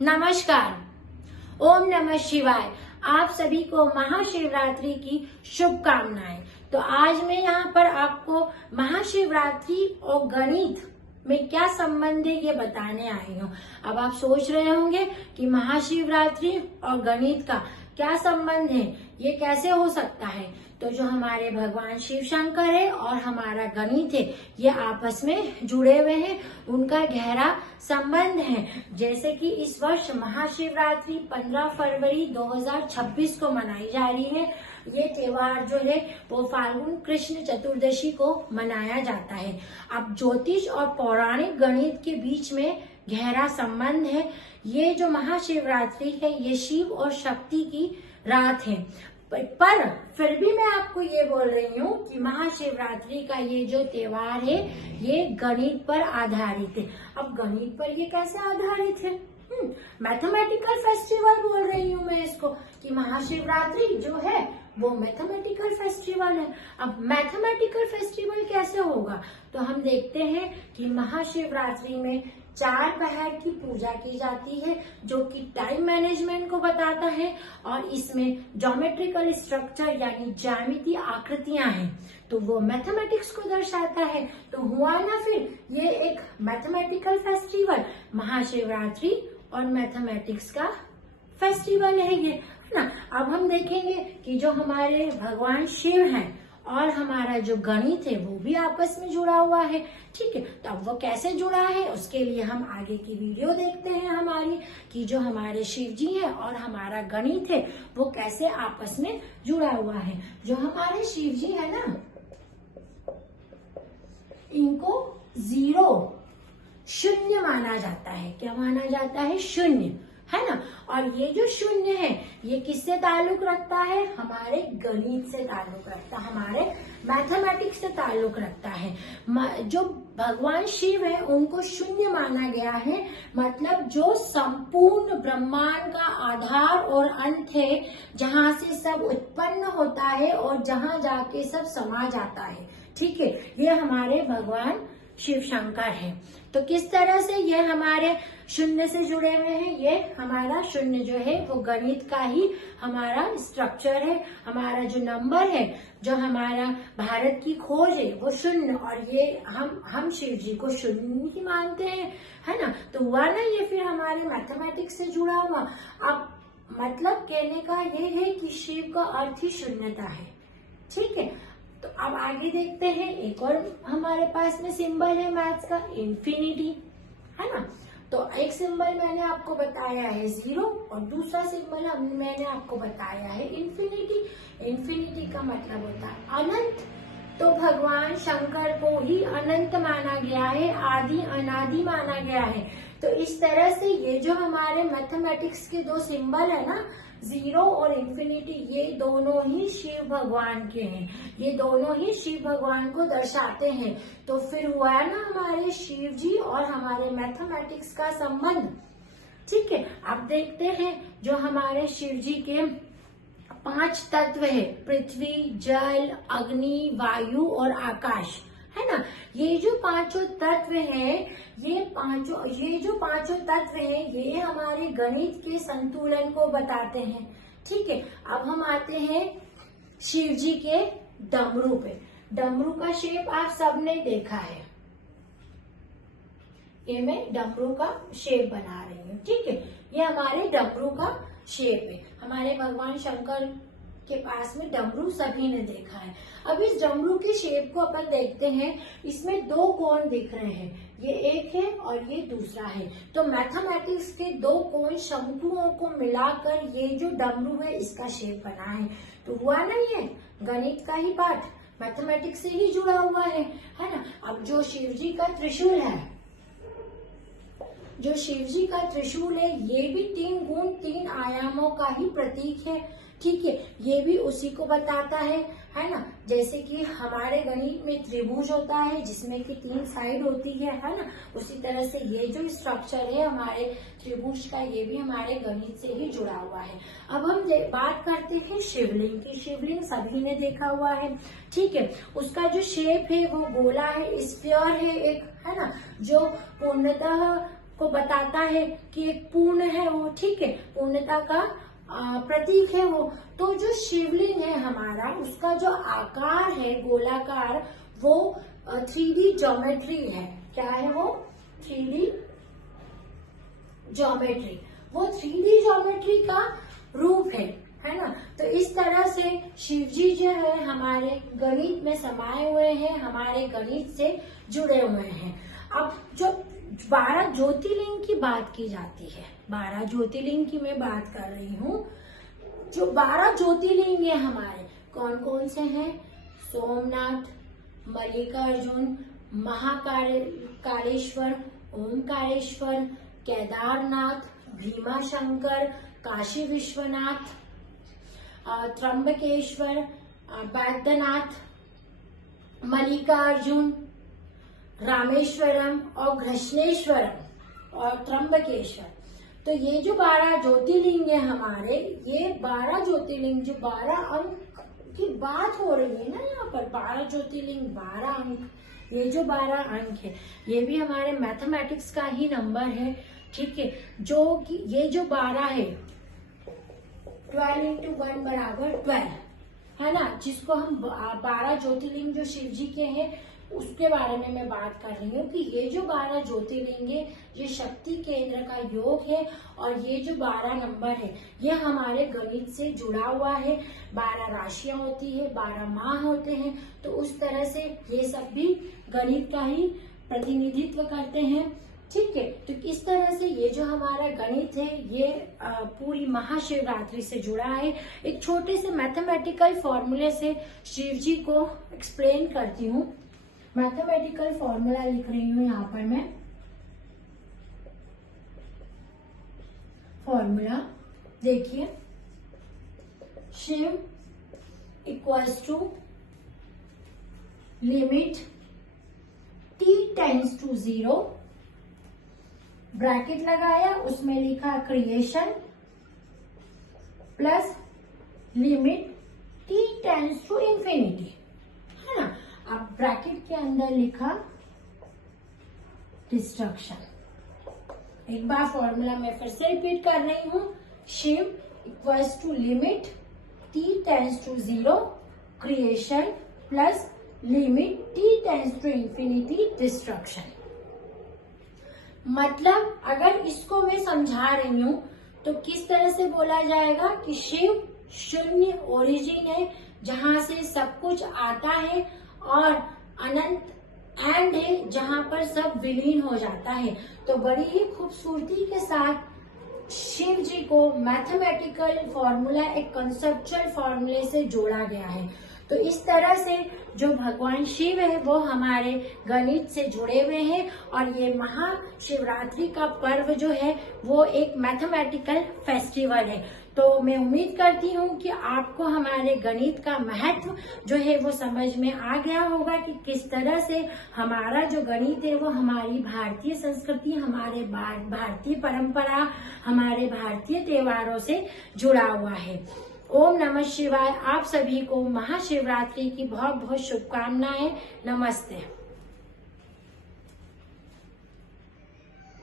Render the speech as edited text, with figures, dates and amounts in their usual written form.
नमस्कार। ओम नमः शिवाय। आप सभी को महाशिवरात्रि की शुभकामनाएं। तो आज मैं यहाँ पर आपको महाशिवरात्रि और गणित में क्या संबंध है ये बताने आई हूँ। अब आप सोच रहे होंगे कि महाशिवरात्रि और गणित का क्या संबंध है, ये कैसे हो सकता है। तो जो हमारे भगवान शिव शंकर है और हमारा गणित है, ये आपस में जुड़े हुए हैं, उनका गहरा संबंध है। जैसे कि इस वर्ष महाशिवरात्रि 15 फरवरी 2026 को मनाई जा रही है। ये त्योहार जो है वो फाल्गुन कृष्ण चतुर्दशी को मनाया जाता है। अब ज्योतिष और पौराणिक गणित के बीच में गहरा संबंध है। ये जो महाशिवरात्रि है ये शिव और शक्ति की रात है। पर फिर भी मैं आपको ये बोल रही हूँ कि महाशिवरात्रि का ये जो त्योहार है ये गणित पर आधारित है। अब गणित पर ये कैसे आधारित है? मैथमेटिकल फेस्टिवल बोल रही हूँ मैं इसको, कि महाशिवरात्रि जो है वो मैथमेटिकल फेस्टिवल है। अब मैथमेटिकल फेस्टिवल कैसे होगा? तो हम देखते हैं कि महाशिवरात्रि में 4 पहर की पूजा की जाती है, जो कि टाइम मैनेजमेंट को बताता है। और इसमें ज्योमेट्रिकल स्ट्रक्चर यानी ज्यामितीय आकृतियां हैं, तो वो मैथमेटिक्स को दर्शाता है। तो हुआ ना फिर ये एक मैथमेटिकल फेस्टिवल, महाशिवरात्रि और मैथमेटिक्स का फेस्टिवल है ये, है ना। अब हम देखेंगे कि जो हमारे भगवान शिव हैं और हमारा जो गणित है वो भी आपस में जुड़ा हुआ है। ठीक है, तो अब वो कैसे जुड़ा है उसके लिए हम आगे की वीडियो देखते हैं हमारी, कि जो हमारे शिव जी है और हमारा गणित है वो कैसे आपस में जुड़ा हुआ है। जो हमारे शिव जी है ना, इनको 0 शून्य माना जाता है। क्या माना जाता है? शून्य, है ना। और ये जो शून्य है ये किससे ताल्लुक रखता है? हमारे गणित से ताल्लुक रखता है, हमारे मैथमेटिक्स से ताल्लुक रखता है। जो भगवान शिव है उनको शून्य माना गया है, मतलब जो संपूर्ण ब्रह्मांड का आधार और अंत है, जहाँ से सब उत्पन्न होता है और जहाँ जाके सब समा जाता है। ठीक है, ये हमारे भगवान शिव शंकर है। तो किस तरह से ये हमारे शून्य से जुड़े हुए हैं? ये हमारा शून्य जो है वो गणित का ही हमारा स्ट्रक्चर है। हमारा जो नंबर है, जो हमारा भारत की खोज है वो शून्य, और ये हम शिव जी को शून्य ही मानते हैं, है ना। तो हुआ ना ये फिर हमारे मैथमेटिक्स से जुड़ा हुआ। अब मतलब कहने का ये है कि शिव का अर्थ ही शून्यता है। ठीक है, तो अब आगे देखते हैं। एक और हमारे पास में सिंबल है मैथ्स का, इंफिनिटी, है ना। तो एक सिंबल मैंने आपको बताया है 0 और दूसरा सिंबल मैंने आपको बताया है इंफिनिटी। इंफिनिटी का मतलब होता है अनंत। तो भगवान शंकर को ही अनंत माना गया है, आदि अनादि माना गया है। तो इस तरह से ये जो हमारे मैथमेटिक्स के 2 सिंबल है ना, 0 और इंफिनिटी, ये दोनों ही शिव भगवान के हैं। ये दोनों ही शिव भगवान को दर्शाते हैं। तो फिर हुआ ना हमारे शिव जी और हमारे मैथमेटिक्स का संबंध। ठीक है, अब देखते हैं जो हमारे शिव जी के 5 तत्व है, पृथ्वी, जल, अग्नि, वायु और आकाश, है ना। ये जो 5 तत्व हैं, ये जो पांचों तत्व हैं ये हमारे गणित के संतुलन को बताते हैं। ठीक है, अब हम आते हैं शिव जी के डमरू पे। डमरू का शेप आप सबने देखा है, ये मैं डमरू का शेप बना रही हूँ। ठीक है, ये हमारे डमरू का शेप है। हमारे भगवान शंकर के पास में डमरू सभी ने देखा है। अब इस डमरू के शेप को अपन देखते हैं, इसमें 2 कोण दिख रहे हैं, ये एक है और ये दूसरा है। तो मैथमेटिक्स के 2 कोण शंकुओं को मिलाकर ये जो डमरू है इसका शेप बना है। तो हुआ ना ये गणित का ही पाठ, मैथमेटिक्स से ही जुड़ा हुआ है ना। अब जो शिव जी का त्रिशूल है, जो शिव जी का त्रिशूल है ये भी 3 गुण 3 आयामों का ही प्रतीक है। ठीक है, ये भी उसी को बताता है ना। जैसे कि हमारे गणित में त्रिभुज होता है जिसमें कि 3 साइड होती है ना। उसी तरह से ये जो स्ट्रक्चर है हमारे त्रिभुज का, ये भी हमारे गणित से ही जुड़ा हुआ है। अब हम बात करते हैं शिवलिंग की। शिवलिंग सभी ने देखा हुआ है। ठीक है, उसका जो शेप है वो गोला है, स्फीयर है एक, है ना, जो पूर्णतः को बताता है कि एक पूर्ण है वो, ठीक है, पूर्णता का प्रतीक है वो। तो जो शिवलिंग है हमारा, उसका जो आकार है गोलाकार, वो 3D ज्योमेट्री है। क्या है वो? 3D geometry. वो 3D ज्योमेट्री का रूप है ना। तो इस तरह से शिव जी जो है हमारे गणित में समाये हुए हैं, हमारे गणित से जुड़े हुए हैं। अब जो 12 ज्योतिर्लिंग की बात की जाती है, 12 ज्योतिर्लिंग की मैं बात कर रही हूँ। जो 12 ज्योतिर्लिंग है हमारे, कौन कौन से हैं? सोमनाथ, मल्लिकार्जुन, महाकालेश्वर, ओमकारेश्वर, केदारनाथ, भीमाशंकर, काशी विश्वनाथ, त्र्यंबकेश्वर, बैद्यनाथ, मल्लिकार्जुन, रामेश्वरम और घृष्णेश्वरम और त्र्यंबकेश्वर। तो ये जो 12 ज्योतिर्लिंग है हमारे, ये 12 ज्योतिर्लिंग, जो 12 अंक की बात हो रही है ना यहाँ पर, 12 ज्योतिर्लिंग 12 अंक, ये जो 12 अंक है ये भी हमारे मैथमेटिक्स का ही नंबर है, ठीक है। जो कि ये जो 12 है 12 into 1 बराबर 12 है ना, जिसको हम 12 ज्योतिर्लिंग जो शिव जी के हैं उसके बारे में मैं बात कर रही हूँ कि ये जो 12 ज्योतिर्लिंग है ये शक्ति केंद्र का योग है। और ये जो 12 नंबर है ये हमारे गणित से जुड़ा हुआ है। 12 राशियां होती है, 12 माह होते हैं, तो उस तरह से ये सब भी गणित का ही प्रतिनिधित्व करते हैं, ठीक है। तो इस तरह से ये जो हमारा गणित है ये पूरी महाशिवरात्रि से जुड़ा है। एक छोटे से मैथमेटिकल फॉर्मूले से शिव जी को एक्सप्लेन करती हूँ। मैथमेटिकल फॉर्मूला लिख रही हूँ यहाँ पर मैं। फॉर्मूला देखिए, Shiv equals to limit t tends to 0, bracket लगाया, उसमें लिखा creation plus limit t tends to infinity, है ना। अब ब्रैकेट के अंदर लिखा डिस्ट्रक्शन। एक बार फॉर्मूला मैं फिर से रिपीट कर रही हूँ। Shiv equals to limit t tends to 0 creation plus limit t tends to infinity destruction. मतलब अगर इसको मैं समझा रही हूँ तो किस तरह से बोला जाएगा कि शिव शून्य ओरिजिन है, जहां से सब कुछ आता है, और अनंत एंड है, जहां पर सब विलीन हो जाता है। तो बड़ी ही खूबसूरती के साथ शिव जी को मैथमेटिकल फॉर्मूला एक कंसेप्चुअल फॉर्मूले से जोड़ा गया है। तो इस तरह से जो भगवान शिव है वो हमारे गणित से जुड़े हुए हैं, और ये महाशिवरात्रि का पर्व जो है वो एक मैथमेटिकल फेस्टिवल है। तो मैं उम्मीद करती हूँ कि आपको हमारे गणित का महत्व जो है वो समझ में आ गया होगा कि किस तरह से हमारा जो गणित है वो हमारी भारतीय संस्कृति, हमारे भारतीय परंपरा, हमारे भारतीय त्योहारों से जुड़ा हुआ है। ओम नमः शिवाय। आप सभी को महाशिवरात्रि की बहुत बहुत शुभकामनाएं। नमस्ते।